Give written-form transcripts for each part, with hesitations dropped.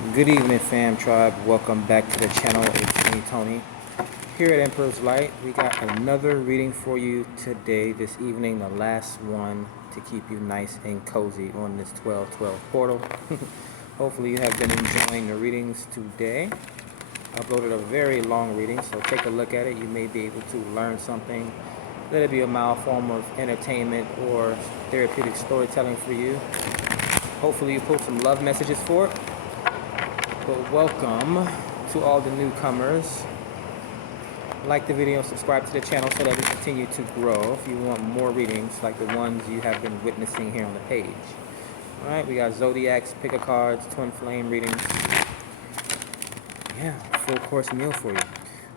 Good evening, fam tribe. Welcome back to the channel. It's me, Tony. Here at Emperor's Light, we got another reading for you today, this evening, the last one to keep you nice and cozy on this 12/12 portal. Hopefully, you have been enjoying the readings today. I uploaded a very long reading, so take a look at it. You may be able to learn something. Let it be a mild form of entertainment or therapeutic storytelling for you. Hopefully, you pull some love messages for it. But welcome to all the newcomers. Like the video and subscribe to the channel so that we continue to grow if you want more readings like the ones you have been witnessing here on the page. Alright, we got zodiacs, pick a cards, twin flame readings. Yeah, full course meal for you.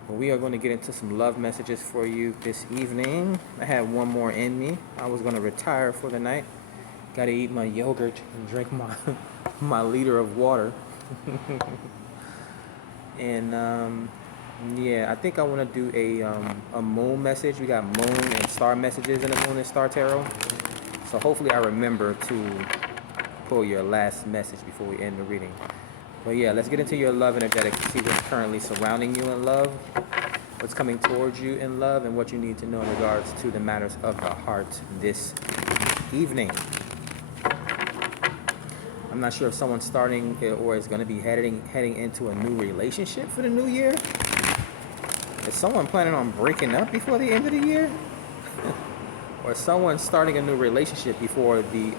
But we are going to get into some love messages for you this evening. I had one more in me. I was going to retire for the night. Got to eat my yogurt and drink my liter of water. And yeah, I think I want to do a moon message. We got moon and star messages in the moon and star tarot. So hopefully I remember to pull your last message before we end the reading. But yeah, let's get into your love energetic to see what's currently surrounding you in love, what's coming towards you in love, and what you need to know in regards to the matters of the heart this evening. I'm not sure if someone's starting or is going to be heading into a new relationship for the new year. Is someone planning on breaking up before the end of the year? Or is someone starting a new relationship before the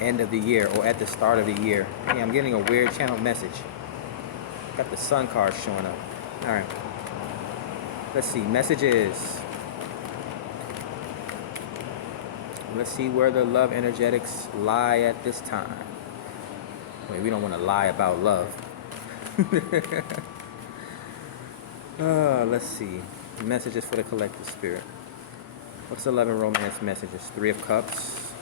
end of the year or at the start of the year? Yeah, I'm getting a weird channel message. Got the sun card showing up. All right. Let's see. Messages. Let's see where the love energetics lie at this time. Wait, we don't want to lie about love. Let's see. Messages for the collective spirit. What's the love and romance messages? Three of Cups.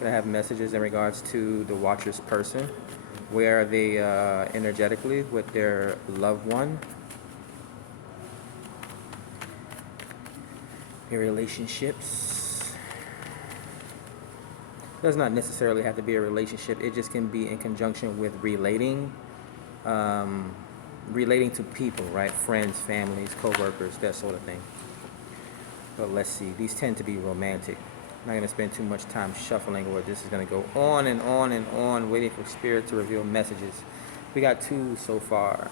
Gonna have messages in regards to the watcher's person. Where are they energetically with their loved one? Your relationships. Does not necessarily have to be a relationship. It just can be in conjunction with relating to people, right? Friends, families, co-workers, that sort of thing. But let's see. These tend to be romantic. I'm not going to spend too much time shuffling, or this is going to go on and on and on, waiting for Spirit to reveal messages. We got two so far.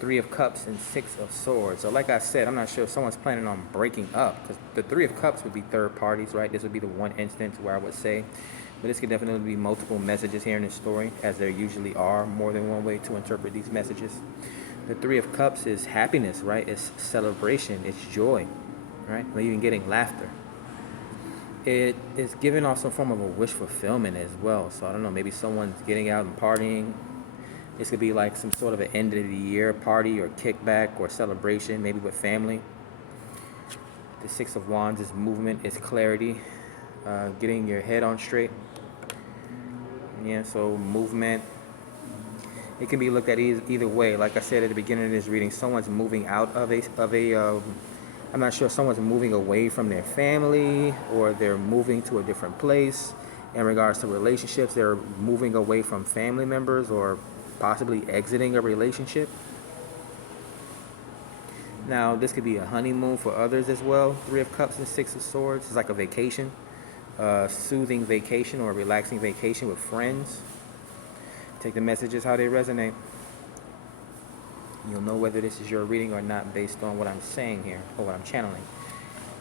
Three of Cups and Six of Swords. So like I said, I'm not sure if someone's planning on breaking up, because the Three of Cups would be third parties, right? This would be the one instance where I would say. But this could definitely be multiple messages here in this story, as there usually are more than one way to interpret these messages. The Three of Cups is happiness, right? It's celebration, it's joy, right? Or even getting laughter. It is giving off some form of a wish fulfillment as well. So I don't know, maybe someone's getting out and partying. This could be like some sort of an end of the year party or kickback or celebration, maybe with family. The Six of Wands is movement, it's clarity, getting your head on straight. Yeah, so movement. It can be looked at either way. Like I said at the beginning of this reading, someone's moving out of a I'm not sure if someone's moving away from their family or they're moving to a different place. In regards to relationships, they're moving away from family members or possibly exiting a relationship. Now, this could be a honeymoon for others as well. Three of Cups and Six of Swords. It's like a vacation, soothing vacation or relaxing vacation with friends. Take the messages how they resonate. You'll know whether this is your reading or not based on what I'm saying here or what I'm channeling.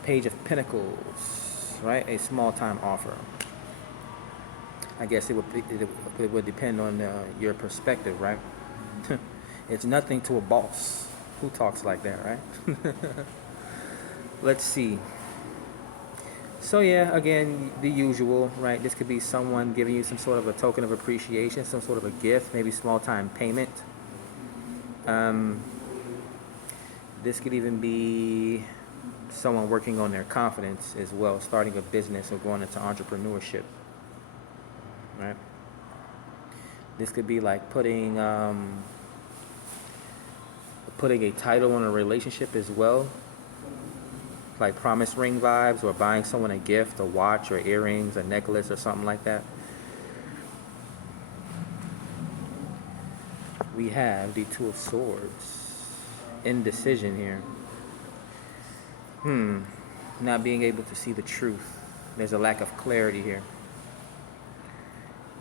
Page of Pentacles, right? A small time offer. I guess it would depend on your perspective, right? It's nothing to a boss. Who talks like that, right? Let's see. So yeah, again, the usual, right? This could be someone giving you some sort of a token of appreciation, some sort of a gift, maybe small time payment. This could even be someone working on their confidence as well, starting a business or going into entrepreneurship. Right. This could be like putting a title on a relationship as well, like promise ring vibes, or buying someone a gift, a watch or earrings, a necklace or something like that. we have the Two of Swords. Indecision here. Not being able to see the truth. There's a lack of clarity here.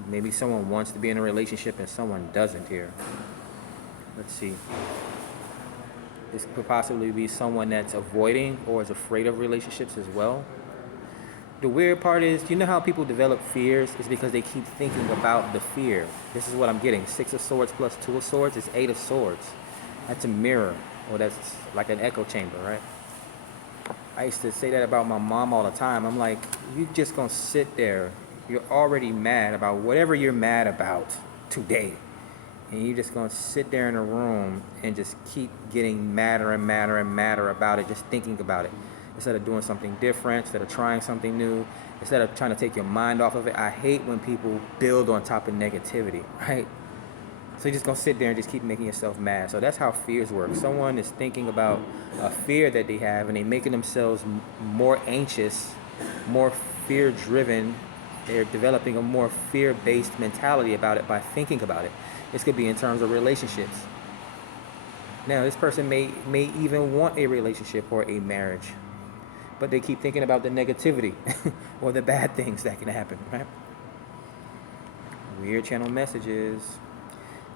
Maybe someone wants to be in a relationship and someone doesn't here. Let's see. This could possibly be someone that's avoiding or is afraid of relationships as well. The weird part is, you know how people develop fears? It's because they keep thinking about the fear. This is what I'm getting. 6 of Swords plus 2 of Swords is 8 of Swords. That's a mirror, or that's like an echo chamber, right? I used to say that about my mom all the time. I'm like, you just gonna sit there. You're already mad about whatever you're mad about today. And you're just gonna sit there in a room and just keep getting madder and madder and madder about it, just thinking about it. Instead of doing something different, instead of trying something new, instead of trying to take your mind off of it. I hate when people build on top of negativity, right? So you're just gonna sit there and just keep making yourself mad. So that's how fears work. Someone is thinking about a fear that they have and they're making themselves more anxious, more fear-driven. They're developing a more fear-based mentality about it by thinking about it. This could be in terms of relationships. Now, this person may even want a relationship or a marriage, but they keep thinking about the negativity or the bad things that can happen, right? Weird channel messages.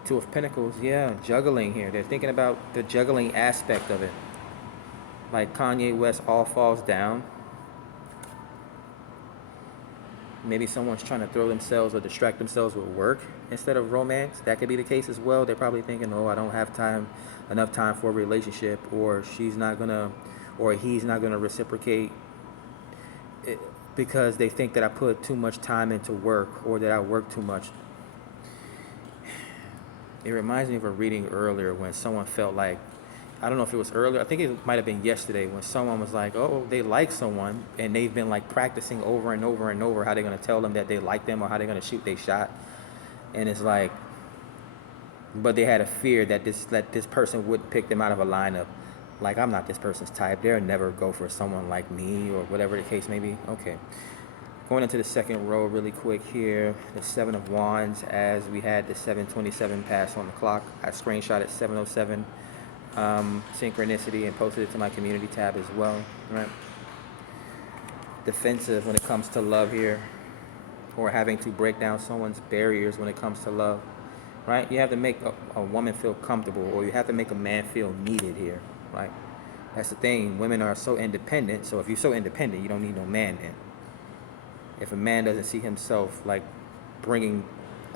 2 of Pentacles, yeah, juggling here. They're thinking about the juggling aspect of it. Like Kanye West, All Falls Down. Maybe someone's trying to throw themselves or distract themselves with work instead of romance. That could be the case as well. They're probably thinking, oh, I don't have enough time for a relationship, or she's not gonna, or he's not gonna reciprocate it, because they think that I put too much time into work or that I work too much. It reminds me of a reading earlier when someone felt like, I don't know if it was earlier, I think it might have been yesterday, when someone was like, oh, they like someone and they've been like practicing over and over and over how they're going to tell them that they like them or how they're going to shoot their shot. And it's like, but they had a fear that this person wouldn't pick them out of a lineup. Like, I'm not this person's type. They'll never go for someone like me, or whatever the case may be. Okay. Going into the second row really quick here, the 7 of Wands, as we had the 7:27 pass on the clock. I screenshot at 7:07 synchronicity and posted it to my community tab as well, right? Defensive when it comes to love here, or having to break down someone's barriers when it comes to love, right? You have to make a woman feel comfortable, or you have to make a man feel needed here, right? That's the thing. Women are so independent, so if you're so independent, you don't need no man then. If a man doesn't see himself like bringing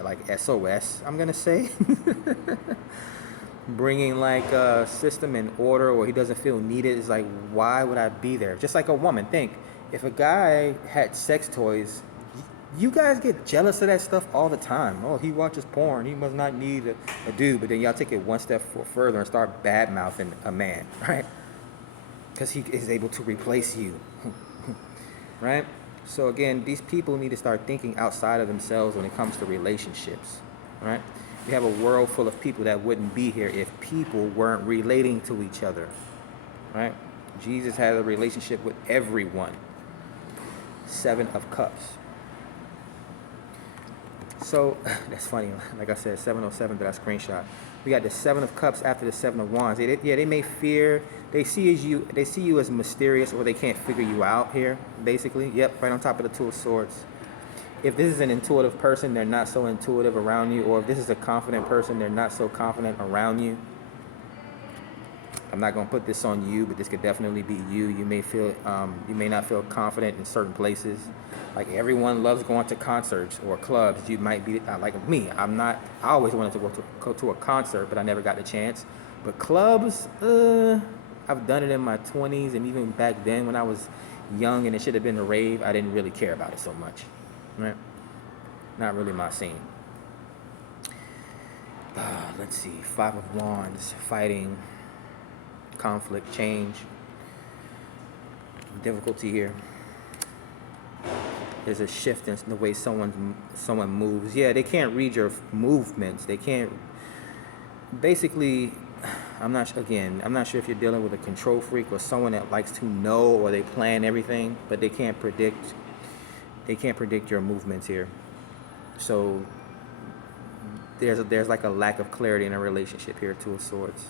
like SOS, I'm gonna say, bringing like a system and order, or he doesn't feel needed, it's like, why would I be there? Just like a woman, think, if a guy had sex toys, you guys get jealous of that stuff all the time. Oh, he watches porn, he must not need a dude. But then y'all take it one step further and start bad mouthing a man, right? Because he is able to replace you, right? So again, these people need to start thinking outside of themselves when it comes to relationships, right? We have a world full of people that wouldn't be here if people weren't relating to each other, right? Jesus had a relationship with everyone. 7 of Cups. So that's funny. Like I said, 707 that I screenshot. We got the 7 of Cups after the 7 of Wands. They may fear. They see you as mysterious, or they can't figure you out here. Basically, yep, right on top of the 2 of Swords. If this is an intuitive person, they're not so intuitive around you. Or if this is a confident person, they're not so confident around you. I'm not gonna put this on you, but this could definitely be you. You may not feel confident in certain places. Like, everyone loves going to concerts or clubs. You might be like me. I always wanted to go to a concert, but I never got the chance. But clubs, I've done it in my 20s, and even back then when I was young and it should have been a rave, I didn't really care about it so much, right? Not really my scene. Let's see, 5 of Wands, fighting, conflict, change, difficulty here. There's a shift in the way someone moves. Yeah, they can't read your movements. They can't. Basically, I'm not sure if you're dealing with a control freak or someone that likes to know, or they plan everything, but they can't predict. They can't predict your movements here. So there's like a lack of clarity in a relationship here, Two of Swords.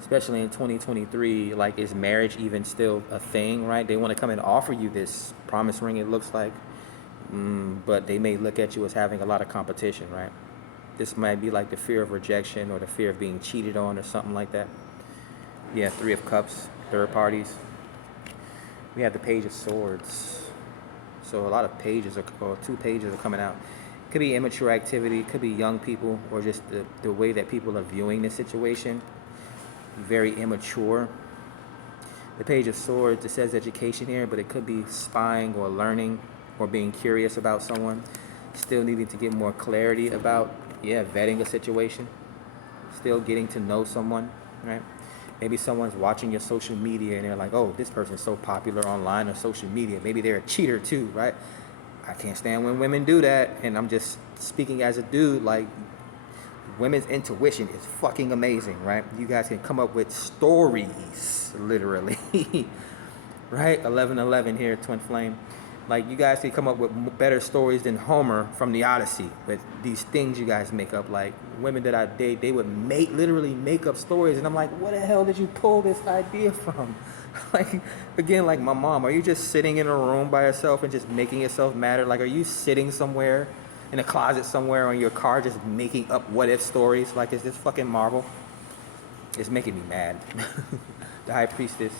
Especially in 2023, like, is marriage even still a thing, right? They want to come and offer you this promise ring, it looks like, but they may look at you as having a lot of competition, right? This might be like the fear of rejection or the fear of being cheated on or something like that. Yeah, Three of Cups, third parties. We have the Page of Swords. So a lot of pages, or 2 pages are coming out. Could be immature activity, could be young people, or just the way that people are viewing the situation. Very immature. The Page of Swords, it says education here, but it could be spying or learning or being curious about someone. Still needing to get more clarity about, vetting a situation. Still getting to know someone, right? Maybe someone's watching your social media and they're like, oh, this person's so popular online or social media. Maybe they're a cheater too, right? I can't stand when women do that. And I'm just speaking as a dude, like, women's intuition is fucking amazing, right? You guys can come up with stories, literally, right? 1111 here, Twin Flame. Like, you guys can come up with better stories than Homer from the Odyssey. But these things you guys make up, like women that I date, they would literally make up stories. And I'm like, where the hell did you pull this idea from? Like, again, like my mom, are you just sitting in a room by yourself and just making yourself matter? Like, are you sitting somewhere in a closet somewhere or in your car just making up what-if stories? Like, is this fucking Marvel? It's making me mad. The High Priestess,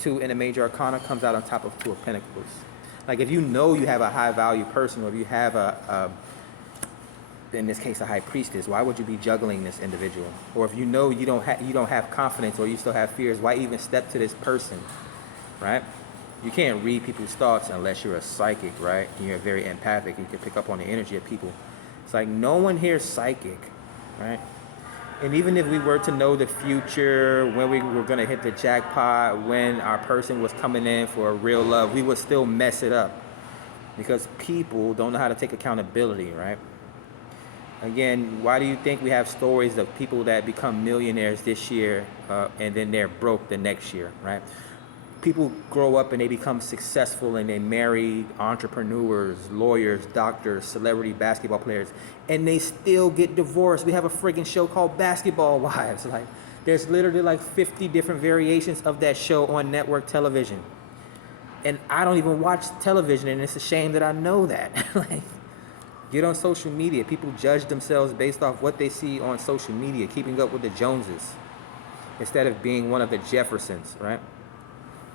2 in a major arcana, comes out on top of 2 of Pentacles. Like, if you know you have a high value person, or if you have in this case, a High Priestess, why would you be juggling this individual? Or if you know you don't have confidence, or you still have fears, why even step to this person, right? You can't read people's thoughts unless you're a psychic, right? And you're very empathic. You can pick up on the energy of people. It's like, no one here is psychic, right? And even if we were to know the future, when we were going to hit the jackpot, when our person was coming in for a real love, we would still mess it up. Because people don't know how to take accountability, right? Again, why do you think we have stories of people that become millionaires this year and then they're broke the next year, right? People grow up and they become successful and they marry entrepreneurs, lawyers, doctors, celebrity basketball players, and they still get divorced. We have a friggin' show called Basketball Wives. Like, there's literally like 50 different variations of that show on network television. And I don't even watch television, and it's a shame that I know that. Like, get on social media. People judge themselves based off what they see on social media, keeping up with the Joneses, instead of being one of the Jeffersons, right?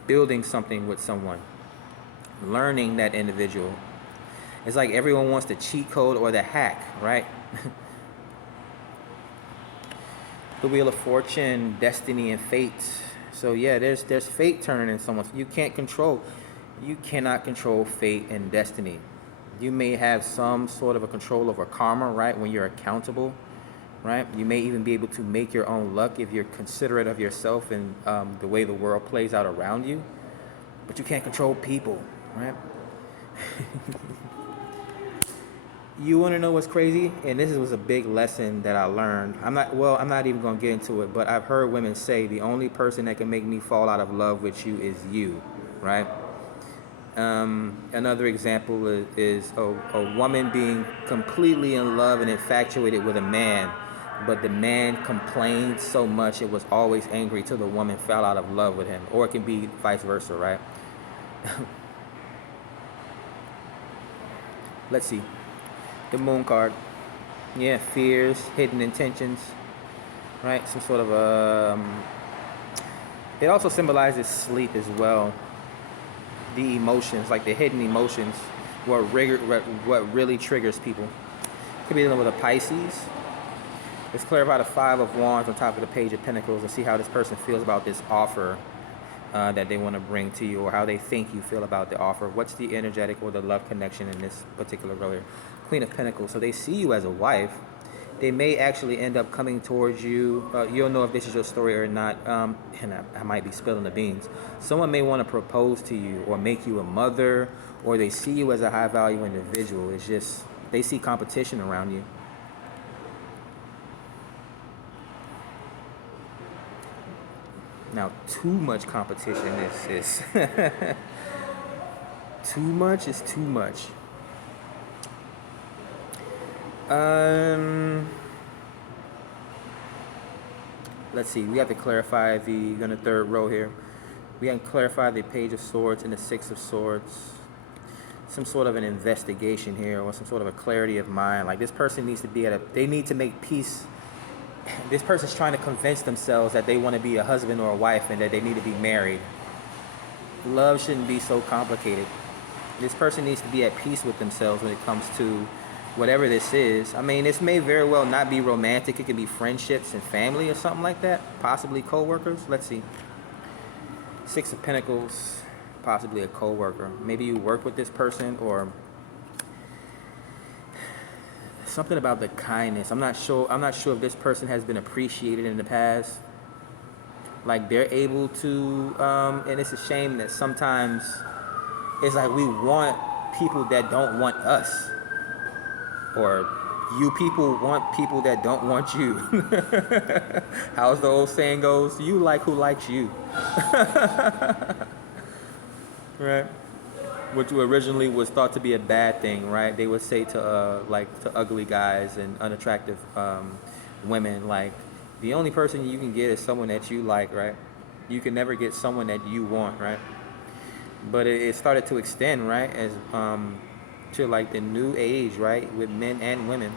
Building something with someone, learning that individual. It's like everyone wants the cheat code or the hack, right? The Wheel of Fortune, destiny, and fate. So yeah, there's fate turning in someone. You cannot control fate and destiny. You may have some sort of a control over karma, right? When you're accountable, right? You may even be able to make your own luck if you're considerate of yourself and the way the world plays out around you. But you can't control people, right? You want to know what's crazy? And this was a big lesson that I learned. I'm not even going to get into it, but I've heard women say the only person that can make me fall out of love with you is you, right? Another example is a woman being completely in love and infatuated with a man, but the man complained so much it was always angry till the woman fell out of love with him. Or it can be vice versa, right? Let's see. The Moon card. Yeah, fears, hidden intentions, right? Some sort of it also symbolizes sleep as well. The emotions, like the hidden emotions, what really triggers people. Could be dealing with a Pisces. Let's clarify the 5 of Wands on top of the Page of Pentacles and see how this person feels about this offer that they want to bring to you, or how they think you feel about the offer. What's the energetic or the love connection in this particular role? Queen of Pentacles. So they see you as a wife. They may actually end up coming towards you. You'll know if this is your story or not. And I might be spilling the beans. Someone may want to propose to you or make you a mother, or they see you as a high value individual. It's just, they see competition around you. Now, too much competition is too much is too much. Let's see. We have to clarify on the third row here. We have to clarify the Page of Swords and the Six of Swords. Some sort of an investigation here, or some sort of a clarity of mind. Like, this person needs to be they need to make peace. This person's trying to convince themselves that they want to be a husband or a wife and that they need to be married. Love shouldn't be so complicated. This person needs to be at peace with themselves when it comes to whatever this is. I mean, this may very well not be romantic. It could be friendships and family or something like that. Possibly co-workers. Let's see. Six of Pentacles. Possibly a co-worker. Maybe you work with this person, or something about the kindness. I'm not sure if this person has been appreciated in the past. Like, they're able to, and it's a shame that sometimes it's like we want people that don't want us, or you people want people that don't want you. How's the old saying goes? You like who likes you. Right? Which originally was thought to be a bad thing, right? They would say to to ugly guys and unattractive women, like, the only person you can get is someone that you like, right? You can never get someone that you want, right? But it started to extend, right, as to like the new age, right, with men and women.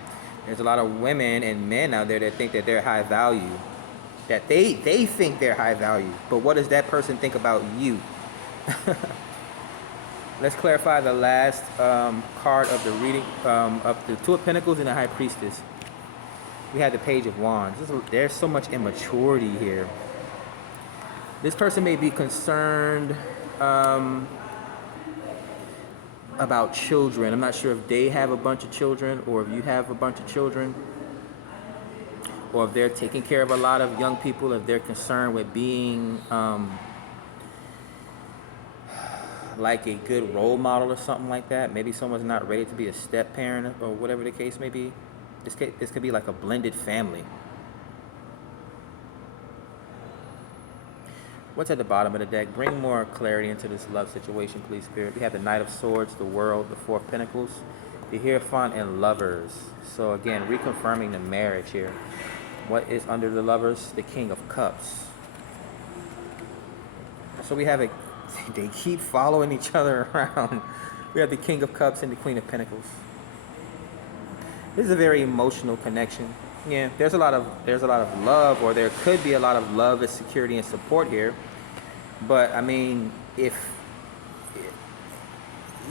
There's a lot of women and men out there that think that they're high value, that they think they're high value. But what does that person think about you? Let's clarify the last card of the reading, of the Two of Pentacles and the High Priestess. We had the Page of Wands. There's so much immaturity here. This person may be concerned about children. I'm not sure if they have a bunch of children, or if you have a bunch of children, or if they're taking care of a lot of young people, if they're concerned with being like a good role model or something like that. Maybe someone's not ready to be a step parent, or whatever the case may be. This could be like a blended family. What's at the bottom of the deck? Bring more clarity into this love situation, please, Spirit. We have the Knight of Swords, the World, the Four of Pentacles, the Hierophant, and Lovers. So again, reconfirming the marriage here. What is under the Lovers? The King of Cups. So we have they keep following each other around. We have the King of Cups and the Queen of Pentacles. This is a very emotional connection. Yeah, there's a lot of love, or there could be a lot of love and security and support here. But I mean, if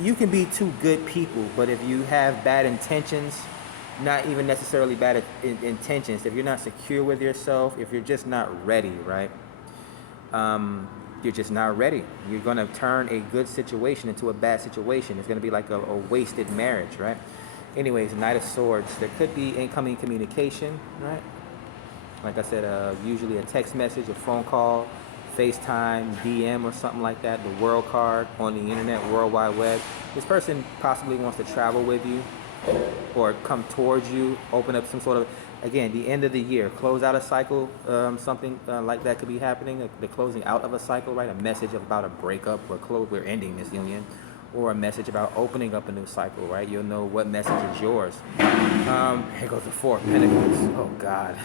you can be two good people, but if you have bad intentions, not even necessarily bad intentions, if you're not secure with yourself, if you're just not ready, right? You're just not ready. You're going to turn a good situation into a bad situation. It's going to be like a wasted marriage, right? Anyways, Knight of Swords. There could be incoming communication, right? Like I said, usually a text message, a phone call, FaceTime, DM, or something like that. The World card on the internet, World Wide Web. This person possibly wants to travel with you, or come towards you, open up some sort of, again, the end of the year, close out a cycle, something like that could be happening, the closing out of a cycle, right? A message about a breakup, we're ending this union, or a message about opening up a new cycle, right? You'll know what message is yours. Here goes the Four of Pentacles. Oh, God.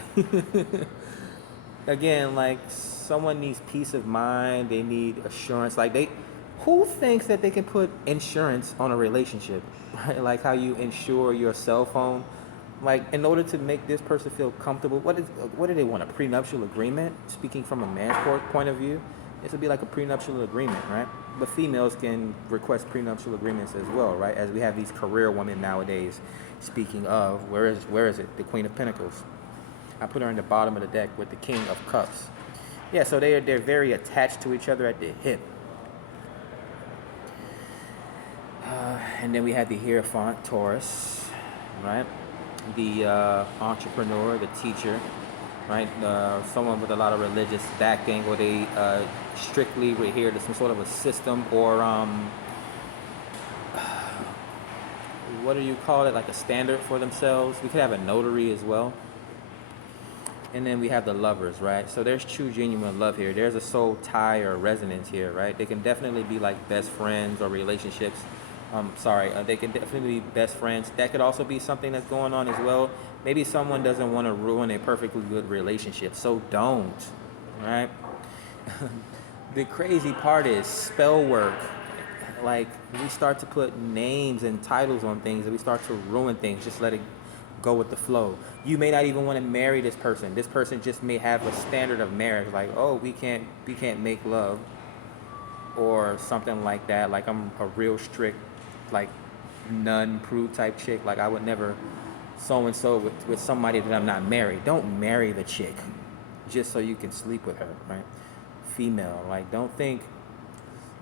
Again, like, someone needs peace of mind. They need assurance. Like, who thinks that they can put insurance on a relationship, right? Like how you insure your cell phone. Like, in order to make this person feel comfortable, what do they want? A prenuptial agreement? Speaking from a man's point of view, this would be like a prenuptial agreement, right? But females can request prenuptial agreements as well, right? As we have these career women nowadays. Speaking of, where is it? The Queen of Pentacles. I put her in the bottom of the deck with the King of Cups. Yeah, so they're very attached to each other at the hip. And then we have the Hierophant, Taurus, right? The entrepreneur, the teacher, right? Someone with a lot of religious backing, or they strictly adhere to some sort of a system, or what do you call it? Like a standard for themselves. We could have a notary as well. And then we have the Lovers, right? So there's true, genuine love here. There's a soul tie or resonance here, right? They can definitely be like best friends or relationships Sorry, they can definitely be best friends. That could also be something that's going on as well. Maybe someone doesn't want to ruin a perfectly good relationship, so don't, right? The crazy part is spell work. Like, we start to put names and titles on things and we start to ruin things. Just let it go with the flow. You may not even want to marry this person. This person just may have a standard of marriage, like, oh, we can't make love, or something like that. Like, I'm a real strict, like, nun prude type chick. Like, I would never so and so with somebody that I'm not married. Don't marry the chick just so you can sleep with her, right? Female, like, don't think.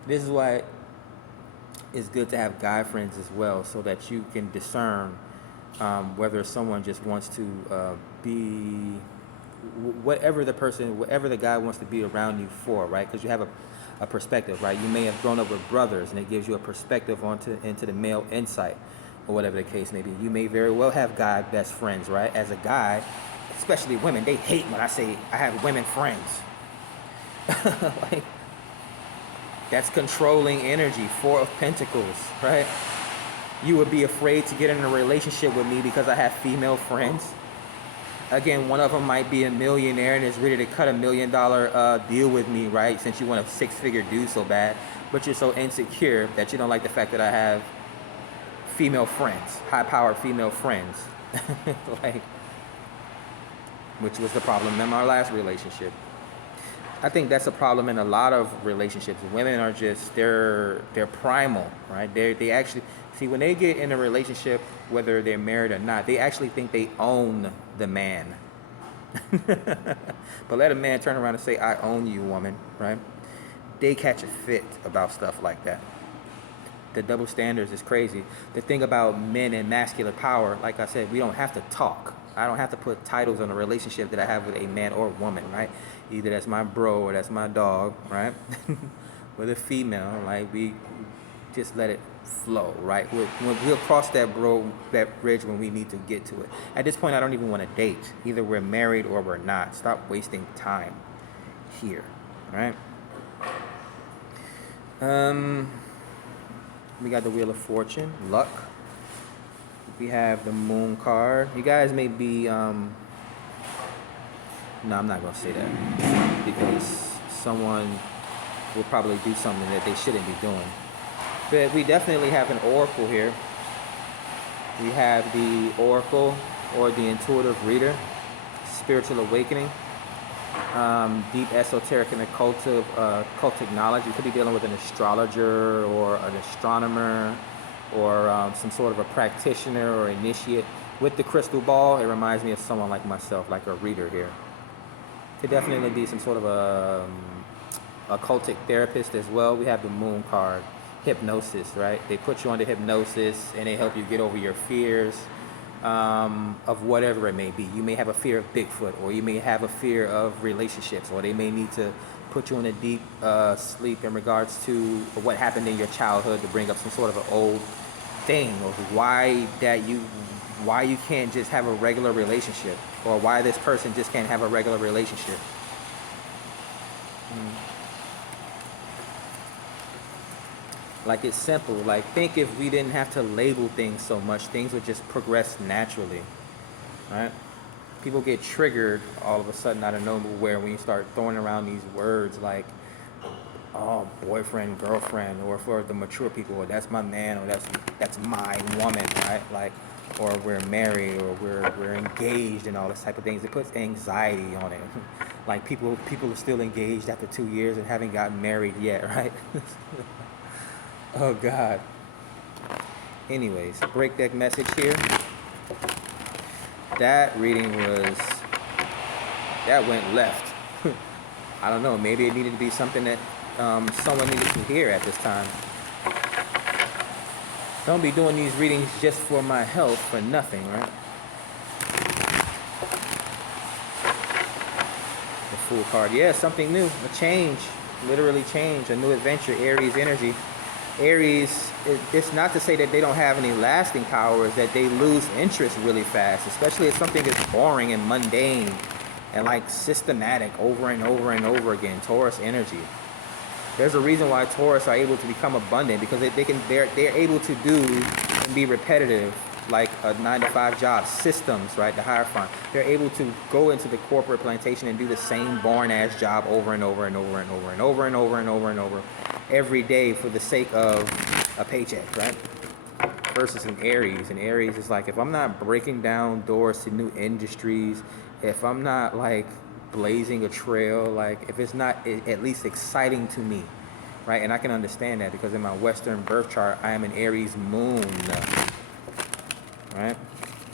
This is why it's good to have guy friends as well, so that you can discern whether someone just wants to be whatever the guy wants to be around you for, right? Because you have a perspective, right? You may have grown up with brothers, and it gives you a perspective into the male insight, or whatever the case may be. You may very well have guy best friends, right? As a guy, especially women, they hate when I say I have women friends. Like, that's controlling energy. 4 of Pentacles, right? You would be afraid to get in a relationship with me because I have female friends. Again, one of them might be a millionaire and is ready to cut $1 million deal with me, right? Since you want a 6-figure dude so bad, but you're so insecure that you don't like the fact that I have female friends, high-powered female friends, like, which was the problem in our last relationship. I think that's a problem in a lot of relationships. Women are just, they're primal, right? They actually, see, when they get in a relationship, whether they're married or not, they actually think they own the man. But let a man turn around and say, I own you, woman, right? They catch a fit about stuff like that. The double standards is crazy. The thing about men and masculine power, like I said, we don't have to talk. I don't have to put titles on a relationship that I have with a man or woman, right? Either that's my bro or that's my dog, right? With a female, like, we just let it flow, right? We'll cross that bridge when we need to get to it. At this point, I don't even want to date. Either we're married or we're not. Stop wasting time here, right? We got the Wheel of Fortune, luck. We have the Moon card. You guys may be, no, I'm not going to say that, because someone will probably do something that they shouldn't be doing. But we definitely have an oracle here. We have the oracle, or the intuitive reader, spiritual awakening, deep esoteric and occultic knowledge. You could be dealing with an astrologer or an astronomer, or some sort of a practitioner or initiate. With the crystal ball, it reminds me of someone like myself, like a reader here. Could definitely be some sort of a occultic therapist as well. We have the Moon card, hypnosis, right? They put you under hypnosis and they help you get over your fears of whatever it may be. You may have a fear of Bigfoot, or you may have a fear of relationships, or they may need to put you in a deep sleep in regards to what happened in your childhood, to bring up some sort of an old thing, or why you can't just have a regular relationship, or why this person just can't have a regular relationship. Like, it's simple. Like, think if we didn't have to label things so much, things would just progress naturally, right? People get triggered all of a sudden out of nowhere when you start throwing around these words like, oh, boyfriend, girlfriend, or for the mature people, or that's my man, or that's my woman, right? Like, or we're married, or we're engaged, and all this type of things. It puts anxiety on it. Like, people are still engaged after 2 years and haven't gotten married yet, right? Oh God. Anyways, break deck message here. That reading that went left. I don't know, maybe it needed to be something that someone needed to hear at this time. Don't be doing these readings just for my health for nothing, right? The Fool card. Yeah, something new, a change, literally change, a new adventure, Aries energy. Aries, it's not to say that they don't have any lasting power, it's that they lose interest really fast, especially if something is boring and mundane and like systematic over and over and over again. Taurus energy. There's a reason why Taurus are able to become abundant, because they're able to do and be repetitive, like a 9-to-5 job, systems, right? The Hierophant. They're able to go into the corporate plantation and do the same boring ass job over and over and over and over and over and over and over and over every day for the sake of a paycheck, right? Versus an Aries. And Aries is like, if I'm not breaking down doors to new industries, if I'm not like blazing a trail, like if it's not at least exciting to me, right? And I can understand that because in my Western birth chart, I am an Aries moon, right?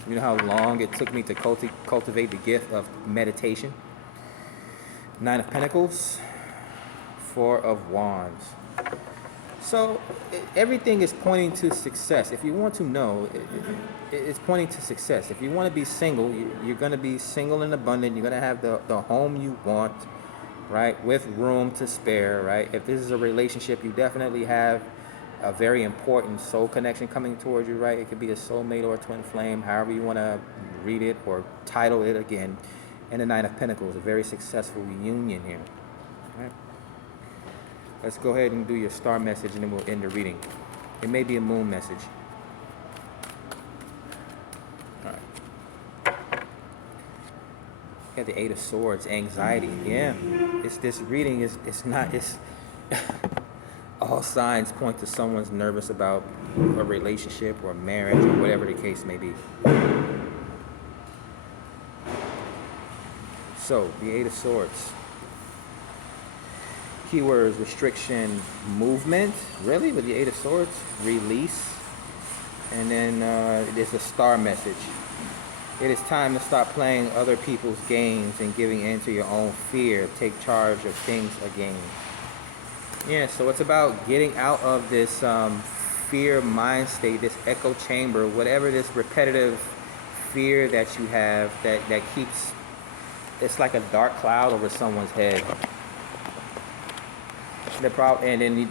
You know how long it took me to cultivate the gift of meditation? 9 of Pentacles, 4 of Wands. So everything is pointing to success. If you want to know, it's pointing to success. If you want to be single, you're going to be single and abundant. You're going to have the home you want, right, with room to spare, right? If this is a relationship, you definitely have a very important soul connection coming towards you, right? It could be a soulmate or a twin flame, however you want to read it or title it again. And the 9 of Pentacles, a very successful union here, right? Let's go ahead and do your star message, and then we'll end the reading. It may be a moon message. All right. Got the 8 of Swords, anxiety. Yeah, it's this reading it's all signs point to someone's nervous about a relationship or marriage or whatever the case may be. So the 8 of Swords. Keywords: restriction, movement. Really? With the 8 of Swords? Release. And then there's a star message. It is time to stop playing other people's games and giving in to your own fear. Take charge of things again. Yeah, so it's about getting out of this fear mind state, this echo chamber, whatever this repetitive fear that you have that keeps, it's like a dark cloud over someone's head. And then